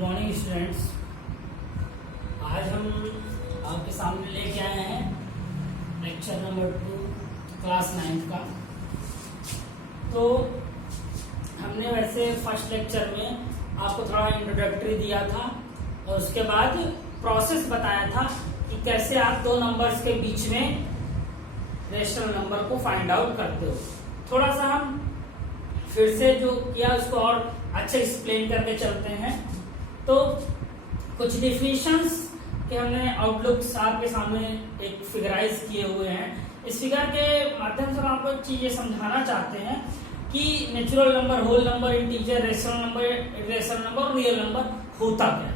Morning students. आज हम आपके सामने लेके आए हैं लेक्चर नंबर 2 क्लास 9 का। तो हमने वैसे फर्स्ट लेक्चर में आपको थोड़ा इंट्रोडक्टरी दिया था और उसके बाद प्रोसेस बताया था कि कैसे आप दो नंबर्स के बीच में रेशनल नंबर को फाइंड आउट करते हो। थोड़ा सा हम फिर से जो किया उसको और अच्छे एक्सप्लेन करके चलते हैं। तो कुछ डिफिनेशंस के हमने आउटलुक्स आपके सामने एक फिगराइज किए हुए हैं। इस फिगर के माध्यम से हम आपको एक चीज ये समझाना चाहते हैं कि natural number, whole number, integer, rational number, real number होता क्या है।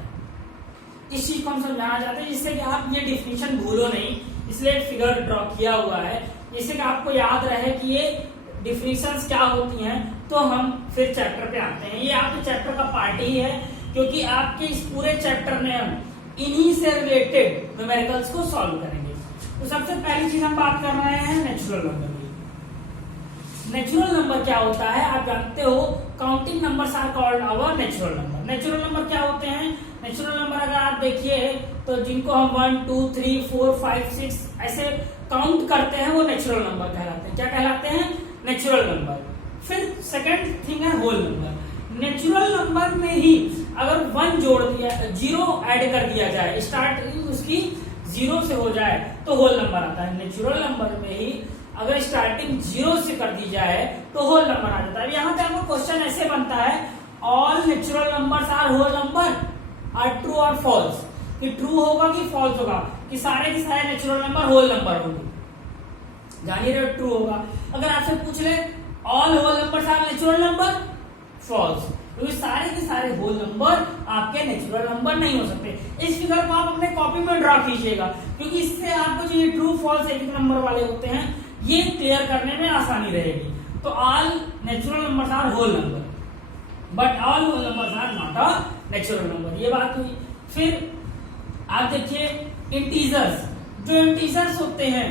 इस चीज को हम समझाना चाहते हैं जिससे कि आप ये डिफिनेशन भूलो नहीं, इसलिए एक फिगर ड्रॉ किया हुआ है जिससे कि आपको याद रहे कि ये डिफिनेशंस क्या होती हैं। तो हम फिर चैप्टर पे आते हैं। ये आपके चैप्टर का पार्ट ही है क्योंकि आपके इस पूरे चैप्टर में हम इन्हीं से रिलेटेड न्यूमेरिकल्स को सॉल्व करेंगे। तो सबसे पहली चीज हम बात कर रहे हैं नेचुरल नंबर की। नेचुरल नंबर क्या होता है आप जानते हो। Counting numbers are called our natural number. Natural number क्या होते हैं? नेचुरल नंबर अगर आप देखिए तो जिनको हम 1 2 3 4 5 6 ऐसे काउंट करते हैं वो नेचुरल नंबर कहलाते हैं। क्या कहलाते हैं? Natural number. फिर सेकंड थिंग है होल नंबर। नेचुरल नंबर में ही अगर 1 जोड़ दिया, 0 ऐड कर दिया जाए, स्टार्टिंग उसकी 0 से हो जाए तो होल नंबर आता है। नेचुरल नंबर में ही अगर स्टार्टिंग 0 से कर दी जाए तो होल नंबर आ जाता है। यहाँ पे आपको क्वेश्चन ऐसे बनता है, all natural numbers are whole number, are true और फॉल्स। कि ट्रू होगा कि फॉल्स होगा, कि सारे के सारे नेचुरल नंबर होल नंबर होंगे। जानिए रहे ट्रू होगा। अगर आपसे पूछ ले all whole numbers are natural number, false, क्योंकि सारे के सारे होल नंबर आपके नेचुरल नंबर नहीं हो सकते। इस फिगर को आप अपने कॉपी में ड्रॉ कीजिएगा क्योंकि इससे आपको जो ये ट्रू फॉल्स एक नंबर वाले होते हैं ये क्लियर करने में आसानी रहेगी। तो all natural numbers are whole number but all whole numbers are not a natural number. ये बात हुई। फिर आप देखिए इंटीजर्स। जो इंटीजर्स होते हैं,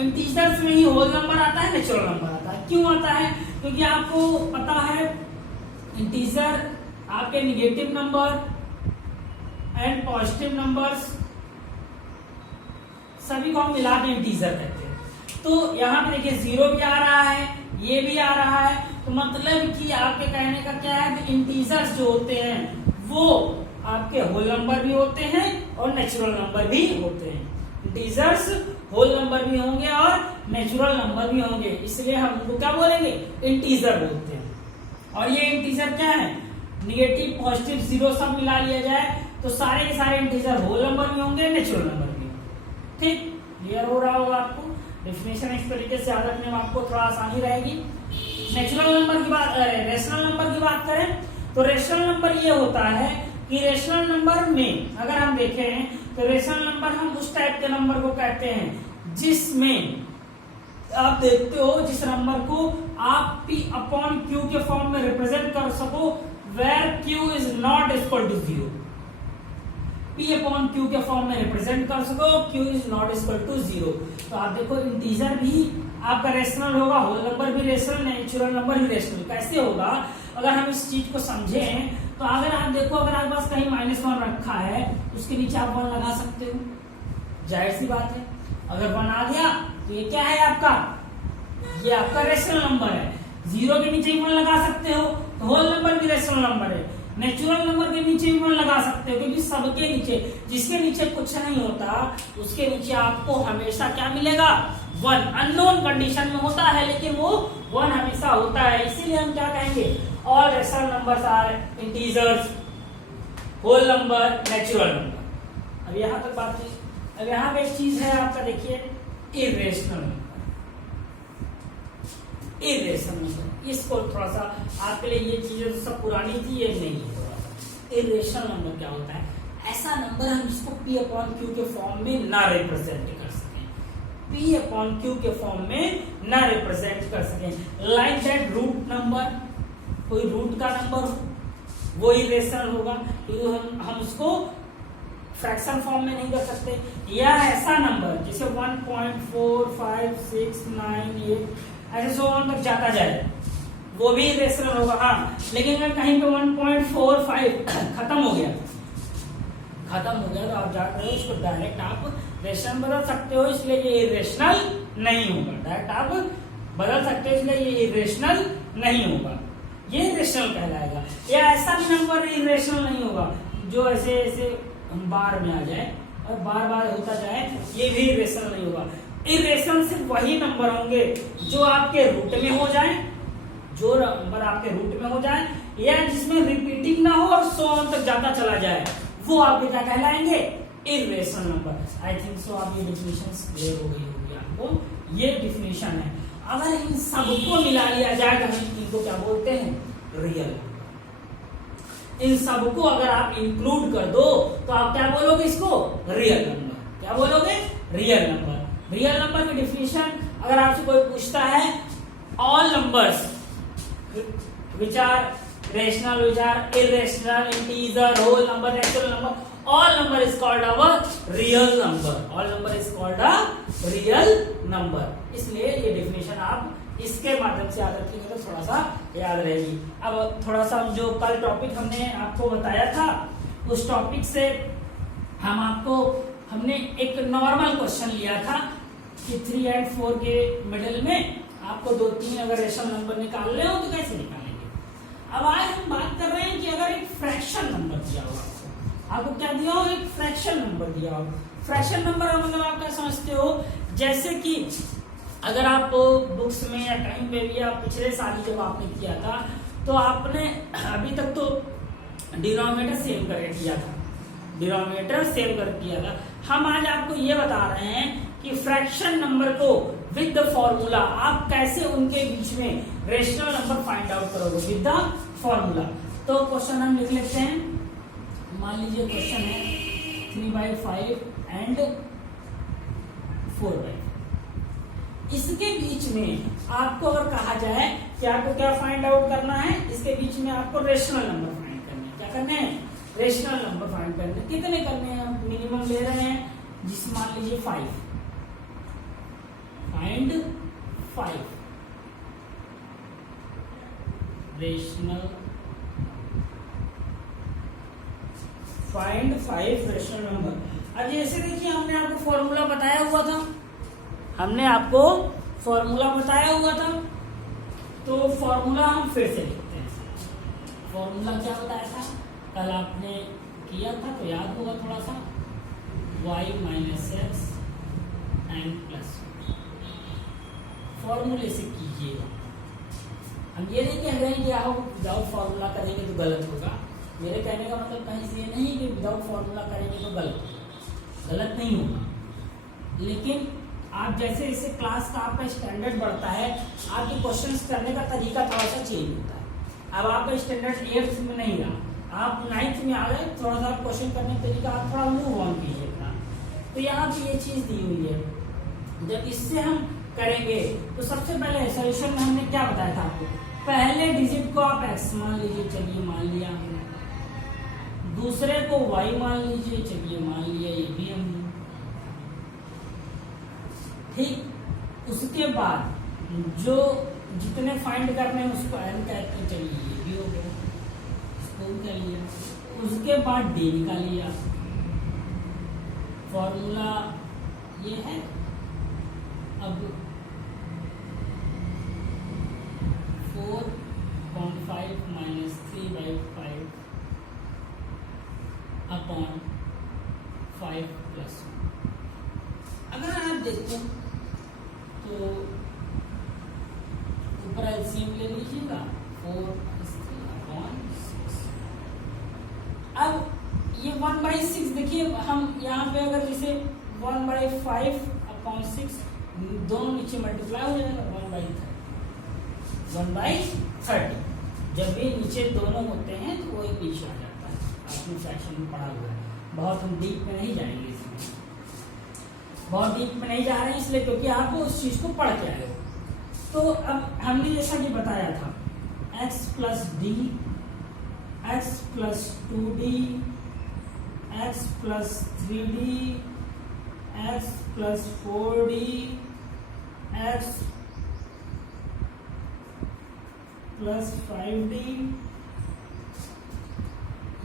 इंटीजर्स में ही होल नंबर आता है, नेचुरल नंबर आता है। क्यों आता है? क्योंकि आपको पता है इंटीजर आपके negative number and positive numbers सभी को हम मिला के इंटीजर कहते हैं। तो यहाँ पे देखिए 0 भी आ रहा है, ये भी आ रहा है। तो मतलब कि आपके कहने का क्या है कि इंटीजर्स जो होते हैं वो आपके होल नंबर भी होते हैं और नेचुरल नंबर भी होते हैं। इंटीजर्स होल नंबर भी होंगे और नेचुरल नंबर भी होंगे, इसलिए हम उनको क्या बोलेंगे? इंटीजर बोलते हैं। और ये इंटीजर क्या है? निगेटिव, पॉजिटिव, 0 सब मिला लिया जाए तो सारे के सारे इंटीजर होल नंबर भी होंगे, नेचुरल नंबर भी होंगे। ठीक क्लियर हो रहा होगा आपको। डेफिनेशन इस तरीके से याद रखने में आपको थोड़ा आसानी रहेगी। नेचुरल नंबर की बात, रेशनल नंबर की बात करें तो रेशनल नंबर ये होता है कि रेशनल नंबर में अगर हम देखें तो रेशनल नंबर हम उस टाइप के नंबर को कहते हैं जिसमें आप देखते हो जिस नंबर को आप P अपॉन Q के फॉर्म में रिप्रेजेंट कर सको where Q is not equal to 0। P upon Q के फॉर्म में रिप्रेजेंट कर सको Q is not equal to 0। तो आप देखो इंटीजर भी आपका रेशनल होगा, होल नंबर भी रेशनल, नेचुरल नंबर भी रेशनल। कैसे होगा अगर हम इस चीज को समझें तो अगर आप देखो अगर आपके पास कहीं -1 रखा है उसके नीचे आप 1 लगा सकते हो, जाहिर सी बात है। अगर 1 आ गया तो ये क्या है आपका? ये आपका रेशनल नंबर है। 0 के नीचे 1 लगा सकते हो तो होल नंबर भी रेशनल नंबर है। नेचुरल नंबर के नीचे 1 लगा सकते हो क्योंकि सबके नीचे, जिसके नीचे कुछ नहीं होता उसके नीचे आपको हमेशा क्या मिलेगा? 1। अननोन कंडीशन में होता है लेकिन वो 1 हमेशा होता है। इसीलिए हम क्या कहेंगे? All rational numbers are integers, whole number, natural number. अब यहां तक बात है। अब यहां पे एक चीज है आपका, देखिए इरेशनल नंबर। इरेशनल नंबर, इसको थोड़ा सा आपके लिए ये चीजें तो सब पुरानी थी, ये नहीं है। इरेशनल नंबर क्या होता है? ऐसा नंबर हम जिसको P अपॉन Q के फॉर्म में ना रिप्रेजेंट कर सकें, P अपॉन Q के फॉर्म में ना रिप्रेजेंट कर सकें। लाइक दैट रूट नंबर, कोई रूट का नंबर वो इरेशनल होगा क्योंकि हम उसको फ्रैक्शन फॉर्म में नहीं कर सकते। या ऐसा नंबर जिसे 1.4 5 6 9 8 ऐसे 100 तक जाता जाए वो भी इरेशनल होगा। हाँ, लेकिन अगर कहीं पे 1.45 खत्म हो गया तो आप जान रहे हो उसको डायरेक्ट आप रेशनल बदल सकते हो, इसलिए ये इरेशनल नहीं होगा। डायरेक्ट आप बदल सकते हो, इसलिए ये इरेशनल नहीं होगा, ये इरेशनल कहलाएगा। या ऐसा भी नंबर इरेशनल नहीं होगा जो ऐसे ऐसे बार में आ जाए और बार बार होता जाए, ये भी इरेशनल नहीं होगा। इरेशनल सिर्फ वही नंबर होंगे जो आपके रूट में हो जाए, जो नंबर आपके रूट में हो जाए, या जिसमें रिपीटिंग ना हो और 100 तक जाता चला जाए, वो आपके क्या कहलाएंगे, irrational number. I think so आप ये डिफिनेशन क्लियर हो गई होगी आपको। ये डिफिनेशन है। अगर इन सबको मिला लिया जाए तो हम इनको क्या बोलते हैं, रियल। इन सबको अगर आप इंक्लूड कर दो तो आप क्या बोलोगे, इसको रियल नंबर। क्या बोलोगे, रियल नंबर। रियल नंबर की डिफिनेशन अगर आपसे कोई पूछता है, all numbers which are rational, which are irrational, integer, whole number, natural number, all number is called our real number. All number is called a real number. इसलिए ये definition आप इसके माध्यम से याद रखेंगे तो थोड़ा सा याद रहेगी। अब थोड़ा सा जो कल टॉपिक हमने आपको बताया था, उस टॉपिक से हमने एक नॉर्मल क्वेश्चन लिया था कि 3 और 4 के मिडिल में आपको 2-3 अगर रेशनल नंबर निकालने हो तो कैसे निकालेंगे। अब आज हम बात कर रहे हैं कि अगर एक फ्रैक्शन नंबर दिया हो, आपको क्या दिया हो, एक फ्रैक्शन नंबर दिया हो। फ्रैक्शन नंबर मतलब आप क्या समझते हो, जैसे कि अगर आप बुक्स में या कहीं पे भी आप पिछले साल जब आपने किया था तो आपने अभी तक तो डिनोमिनेटर सेम करके किया था, डिनोमिनेटर सेम कर किया था। हम आज आपको ये बता रहे हैं कि फ्रैक्शन नंबर को विद द फॉर्मूला आप कैसे उनके बीच में रेशनल नंबर फाइंड आउट करोगे विद द फॉर्मूला। तो क्वेश्चन हम लिख लेते हैं। मान लीजिए क्वेश्चन है 3/5 एंड 4/5। इसके बीच में आपको अगर कहा जाए कि आपको क्या फाइंड आउट करना है, इसके बीच में आपको रेशनल नंबर फाइंड करने हैं। क्या करने हैं, रेशनल नंबर फाइंड करने। कितने करने हैं, हम मिनिमम ले रहे हैं, जिस मान लीजिए 5, find 5 rational, find 5 rational number. अब जैसे देखिए हमने आपको फॉर्मूला बताया हुआ था, तो फॉर्मूला हम फिर से लिखते हैं। फॉर्मूला क्या बताया था, कल आपने किया था तो याद होगा थोड़ा सा, y minus x and plus. फॉर्मूले से कीजिएगा। हम ये नहीं कह रहे हैं कि आप विदाउट फॉर्मूला करेंगे तो गलत होगा। मेरे कहने का मतलब कहीं से ये नहीं कि विदाउट फॉर्मूला करेंगे तो गलत नहीं होगा। लेकिन आप जैसे जैसे क्लास का आपका स्टैंडर्ड बढ़ता है, आपके क्वेश्चंस करने का तरीका थोड़ा सा चेंज होता है। अब आपका स्टैंडर्ड 8th में नहीं रहा, आप 9th में आ गए, थोड़ा सा क्वेश्चन करने का तरीका आप थोड़ा मूव ऑन कीजिए अपना। तो यहाँ पे ये चीज दी हुई है। जब इससे हम करेंगे तो सबसे पहले सॉल्यूशन में हमने क्या बताया था आपको, पहले डिजिट को आप x मान लीजिए, चलिए मान लिया हमने, दूसरे को y मान लीजिए, चलिए मान लिया, ये भी हमने। ठीक, उसके बाद जो जितने फाइंड करने हैं उसको n कहते हैं, चलिए ये भी हो गया, इसको भी कर लिया। उसके बाद d निकाल लिया। फॉर्मूला ये है। अब 4.5 माइनस 3/5 अपॉन 5 प्लस। अगर आप देखें तो ऊपर एलसीएम ले लीजिएगा, 4/6। अब ये 1/6 देखिए, हम यहाँ पे अगर जैसे 1/5 अपॉन 6 दोनों नीचे मल्टीप्लाई हो जाएगा, 1/30। जब भी नीचे दोनों होते हैं तो वो एक पीछे आ जाता है। आपने फ्रैक्शन में पढ़ा हुआ है, बहुत हम डीप में नहीं जाएंगे इसमें, बहुत डीप में नहीं जा रहे हैं इसलिए क्योंकि आप उस चीज को पढ़ के आए हो। तो अब हमने जैसा कि बताया था, x plus D, x plus 2d, x plus 3d, x plus 4d, x plus 5d,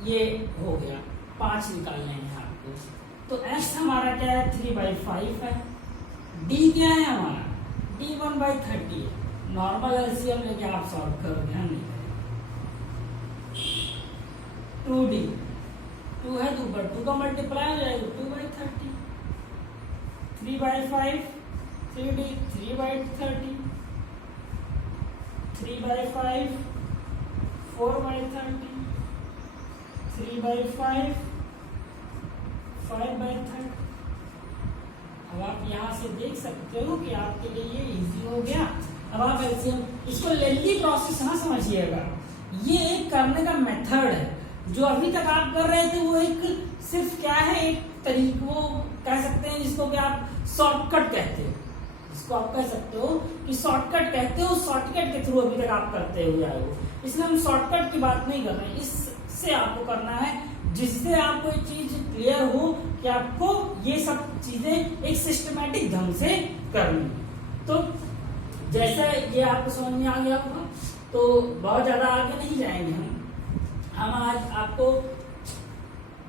ये हो गया 5 निकालने हैं आपको। तो x हमारा क्या है 3/5 है, d क्या है हमारा d 1/30 है। नॉर्मल एलसीएम लेके आप सॉल्व करो, ध्यान नहीं करें। 2d 2 है 2 का मल्टीप्लाई हो जाएगा 2/30, 3/5 3d 3/30, 3/5 4/30, 3/5 5/30। अब आप यहाँ से देख सकते हो कि आपके लिए ये इजी हो गया। अब आप एलसीएम, इसको लेंथी प्रोसेस ना समझिएगा, ये एक करने का मेथड है। जो अभी तक आप कर रहे थे वो एक सिर्फ क्या है, एक तरीका, वो कह सकते हैं जिसको कि आप शॉर्टकट कहते हो, जिसको आप कह सकते हो कि शॉर्टकट कहते हो, शॉर्टकट के थ्रू अभी तक आप करते हुए आए हो। इसलिए हम शॉर्टकट की बात नहीं कर रहे हैं, इससे आपको करना है जिससे आपको एक चीज क्लियर हो कि आपको ये सब चीजें एक सिस्टमैटिक ढंग से करनी है। तो जैसा ये आपको समझ में आ गया होगा, तो बहुत ज्यादा आगे नहीं जाएंगे हम आज आपको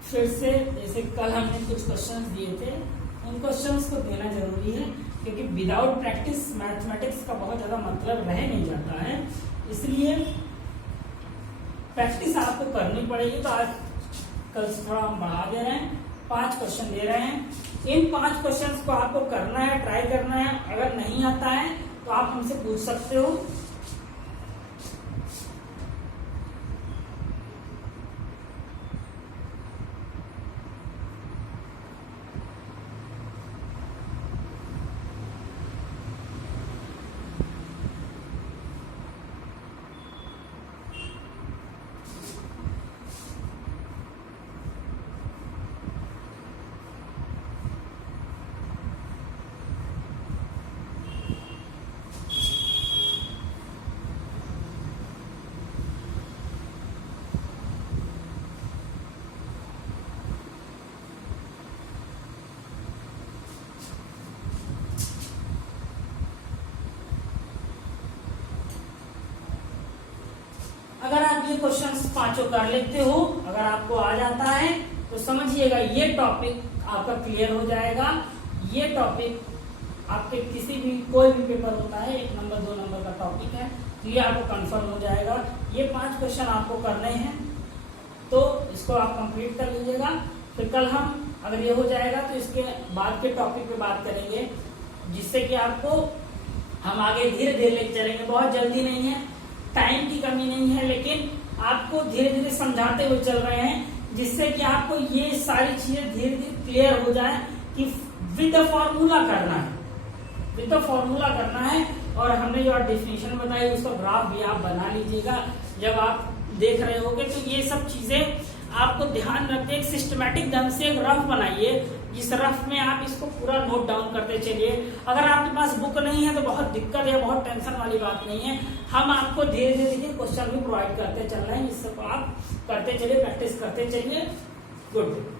फिर से, जैसे कल हमने कुछ क्वेश्चंस दिए थे, उन क्वेश्चंस को देना जरूरी है, क्योंकि विदाउट प्रैक्टिस मैथमेटिक्स का बहुत ज्यादा मतलब रह नहीं जाता है। इसलिए प्रैक्टिस आपको करनी पड़ेगी। तो आज कल से थोड़ा हम बढ़ा दे रहे हैं, 5 क्वेश्चन दे रहे हैं। इन 5 क्वेश्चंस को आपको करना है, ट्राई करना है। अगर नहीं आता है तो आप हमसे पूछ सकते हो। अगर आप ये क्वेश्चंस 5 कर लेते हो, अगर आपको आ जाता है तो समझिएगा ये टॉपिक आपका क्लियर हो जाएगा। ये टॉपिक आपके किसी भी कोई भी पेपर होता है, 1 नंबर 2 नंबर का टॉपिक है, तो ये आपको कंफर्म हो जाएगा। ये 5 क्वेश्चन आपको करने हैं, तो इसको आप कंप्लीट कर लीजिएगा। फिर कल हम, अगर ये हो जाएगा तो इसके बाद के टॉपिक पे बात करेंगे, जिससे कि आपको हम आगे धीरे धीरे लेके चलेंगे। बहुत जल्दी नहीं है, टाइम की कमी नहीं है, लेकिन आपको धीरे धीरे समझाते हुए चल रहे हैं, जिससे कि आपको ये सारी चीजें धीरे धीरे क्लियर हो जाए कि विद द फॉर्मूला करना है, विद द फॉर्मूला करना है। और हमने जो डेफिनेशन बताई उसका ग्राफ भी आप बना लीजिएगा जब आप देख रहे होगे। तो ये सब चीजें आपको ध्यान रखते एक सिस्टमैटिक ढंग से एक रफ बनाइए, जिस रफ में आप इसको पूरा नोट डाउन करते चलिए। अगर आपके पास बुक नहीं है तो बहुत दिक्कत है, बहुत टेंशन वाली बात नहीं है। हम आपको धीरे धीरे क्वेश्चन भी प्रोवाइड करते चल रहे हैं, जिससे आप करते चलिए, प्रैक्टिस करते चलिए। गुड।